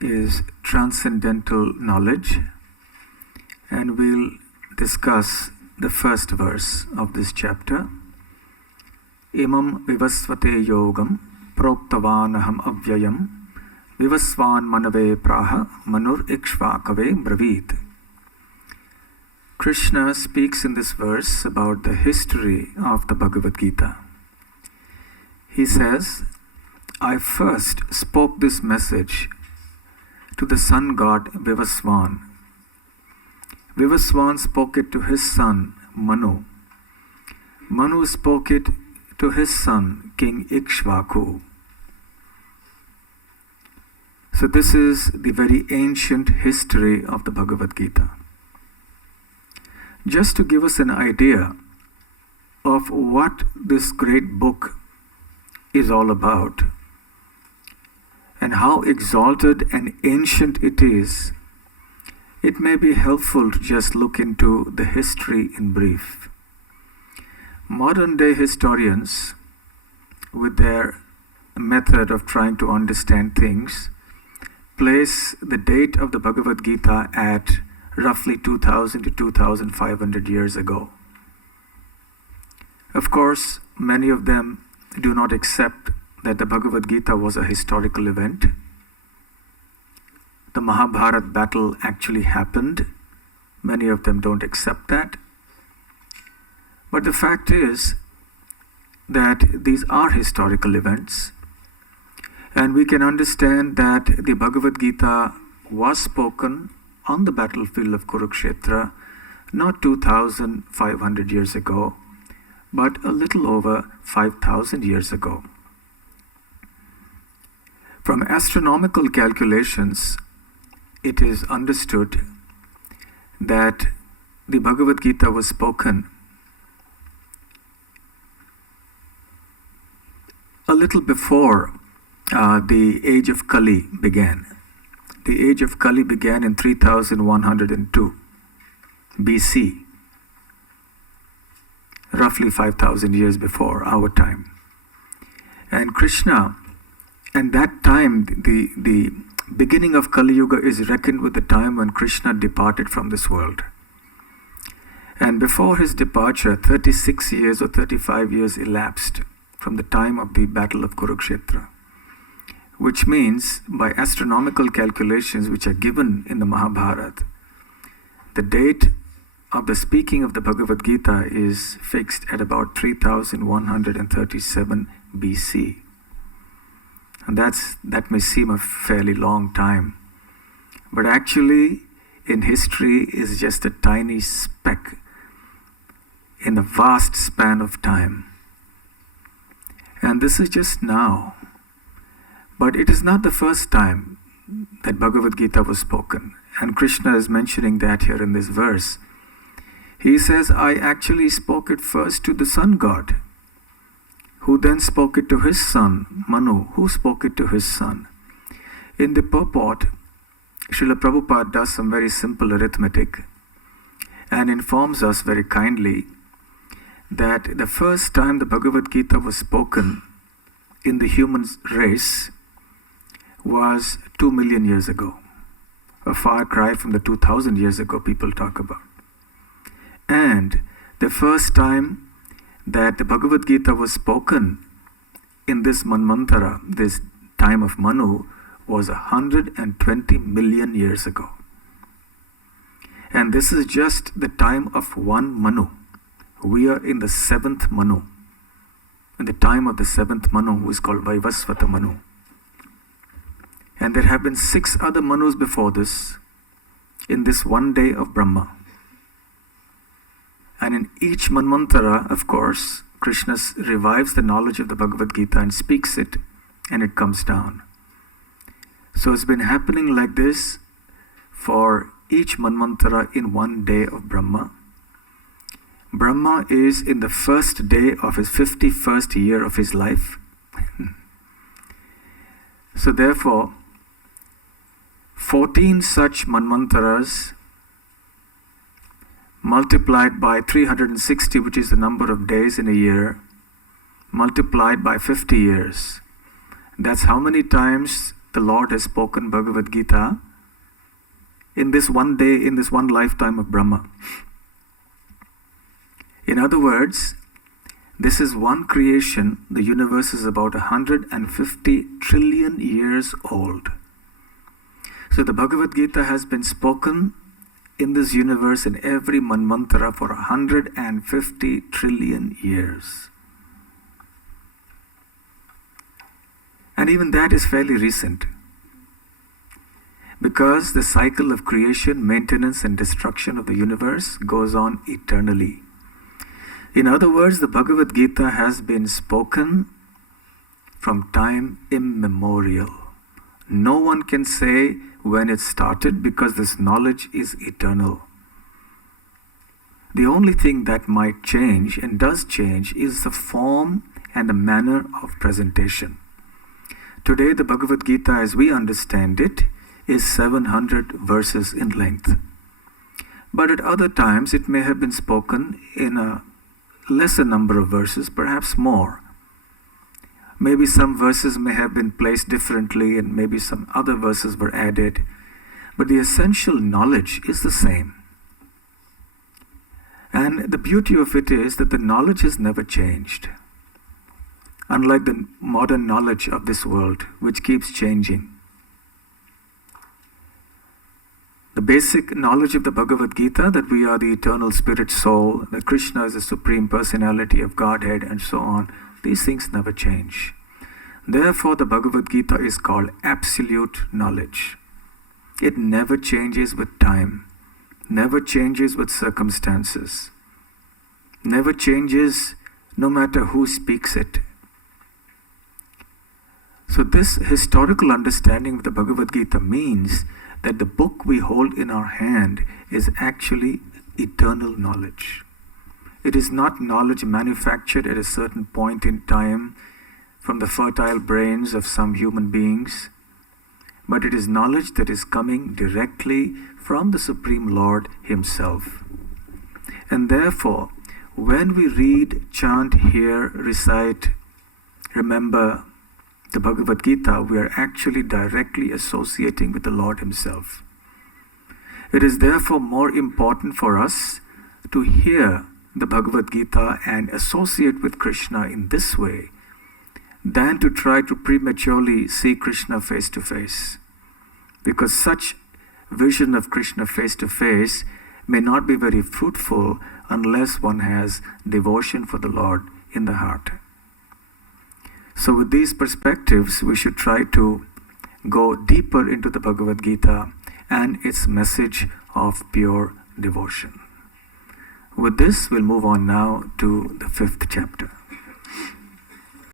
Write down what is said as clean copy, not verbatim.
is transcendental knowledge, and we'll discuss the first verse of this chapter. Imam vivasvate yogam proktavanaham avyayam vivasvan manave praha manur ikshvakave braveet. Krishna speaks in this verse about the history of the Bhagavad Gita. He says, I first spoke this message to the sun god Vivasvan. Vivasvan spoke it to his son Manu. Manu spoke it to his son King Ikshvaku. So this is the very ancient history of the Bhagavad Gita. Just to give us an idea of what this great book is all about and how exalted and ancient it is, it may be helpful to just look into the history in brief. Modern day historians, with their method of trying to understand things, place the date of the Bhagavad Gita at roughly 2000 to 2500 years ago. Of course, many of them do not accept that the Bhagavad Gita was a historical event. The Mahabharata battle actually happened. Many of them don't accept that. But the fact is that these are historical events, and we can understand that the Bhagavad Gita was spoken on the battlefield of Kurukshetra not 2500 years ago, but a little over 5000 years ago. From astronomical calculations, it is understood that the Bhagavad Gita was spoken a little before the age of Kali began. The age of Kali began in 3102 BC, roughly 5000 years before our time. And Krishna, and that time, the beginning of Kali Yuga is reckoned with the time when Krishna departed from this world. And before his departure, 36 years or 35 years elapsed from the time of the battle of Kurukshetra, which means by astronomical calculations which are given in the Mahabharata, the date of the speaking of the Bhagavad Gita is fixed at about 3137 BC. And that may seem a fairly long time, but actually in history is just a tiny speck in the vast span of time. And this is just now. But it is not the first time that Bhagavad Gita was spoken. And Krishna is mentioning that here in this verse. He says, I actually spoke it first to the sun god, who then spoke it to his son, Manu, who spoke it to his son. In the purport, Srila Prabhupada does some very simple arithmetic and informs us very kindly that the first time the Bhagavad Gita was spoken in the human race was 2 million years ago. A far cry from the 2000 years ago people talk about. And the first time that the Bhagavad Gita was spoken in this Manvantara, this time of Manu, was 120 million years ago. And this is just the time of one Manu. We are in the 7th Manu, in the time of the 7th Manu, who is called Vaivasvata Manu. And there have been 6 other Manus before this, in this one day of Brahma. And in each Manvantara, of course, Krishna revives the knowledge of the Bhagavad Gita and speaks it, and it comes down. So it's been happening like this for each Manvantara in one day of Brahma. Brahma is in the first day of his 51st year of his life. So therefore, 14 such Manvantaras multiplied by 360, which is the number of days in a year, multiplied by 50 years. That's how many times the Lord has spoken Bhagavad Gita in this one day, in this one lifetime of Brahma. In other words, this is one creation. The universe is about 150 trillion years old. So the Bhagavad Gita has been spoken in this universe in every manvantara for 150 trillion years. And even that is fairly recent, because the cycle of creation, maintenance and destruction of the universe goes on eternally. In other words, the Bhagavad Gita has been spoken from time immemorial. No one can say when it started, because this knowledge is eternal. The only thing that might change and does change is the form and the manner of presentation. Today, the Bhagavad Gita, as we understand it, is 700 verses in length. But at other times, it may have been spoken in a lesser number of verses, perhaps more. Maybe some verses may have been placed differently, and maybe some other verses were added. But the essential knowledge is the same. And the beauty of it is that the knowledge has never changed. Unlike the modern knowledge of this world, which keeps changing. The basic knowledge of the Bhagavad Gita, that we are the eternal spirit soul, that Krishna is the supreme personality of Godhead, and so on, these things never change. Therefore, the Bhagavad Gita is called absolute knowledge. It never changes with time, never changes with circumstances, never changes no matter who speaks it. So this historical understanding of the Bhagavad Gita means that the book we hold in our hand is actually eternal knowledge. It is not knowledge manufactured at a certain point in time from the fertile brains of some human beings, but it is knowledge that is coming directly from the Supreme Lord Himself. And therefore, when we read, chant, hear, recite, remember the Bhagavad Gita, we are actually directly associating with the Lord Himself. It is therefore more important for us to hear the Bhagavad Gita and associate with Krishna in this way than to try to prematurely see Krishna face to face. Because such vision of Krishna face to face may not be very fruitful unless one has devotion for the Lord in the heart. So with these perspectives, we should try to go deeper into the Bhagavad Gita and its message of pure devotion. With this, we'll move on now to the 5th chapter.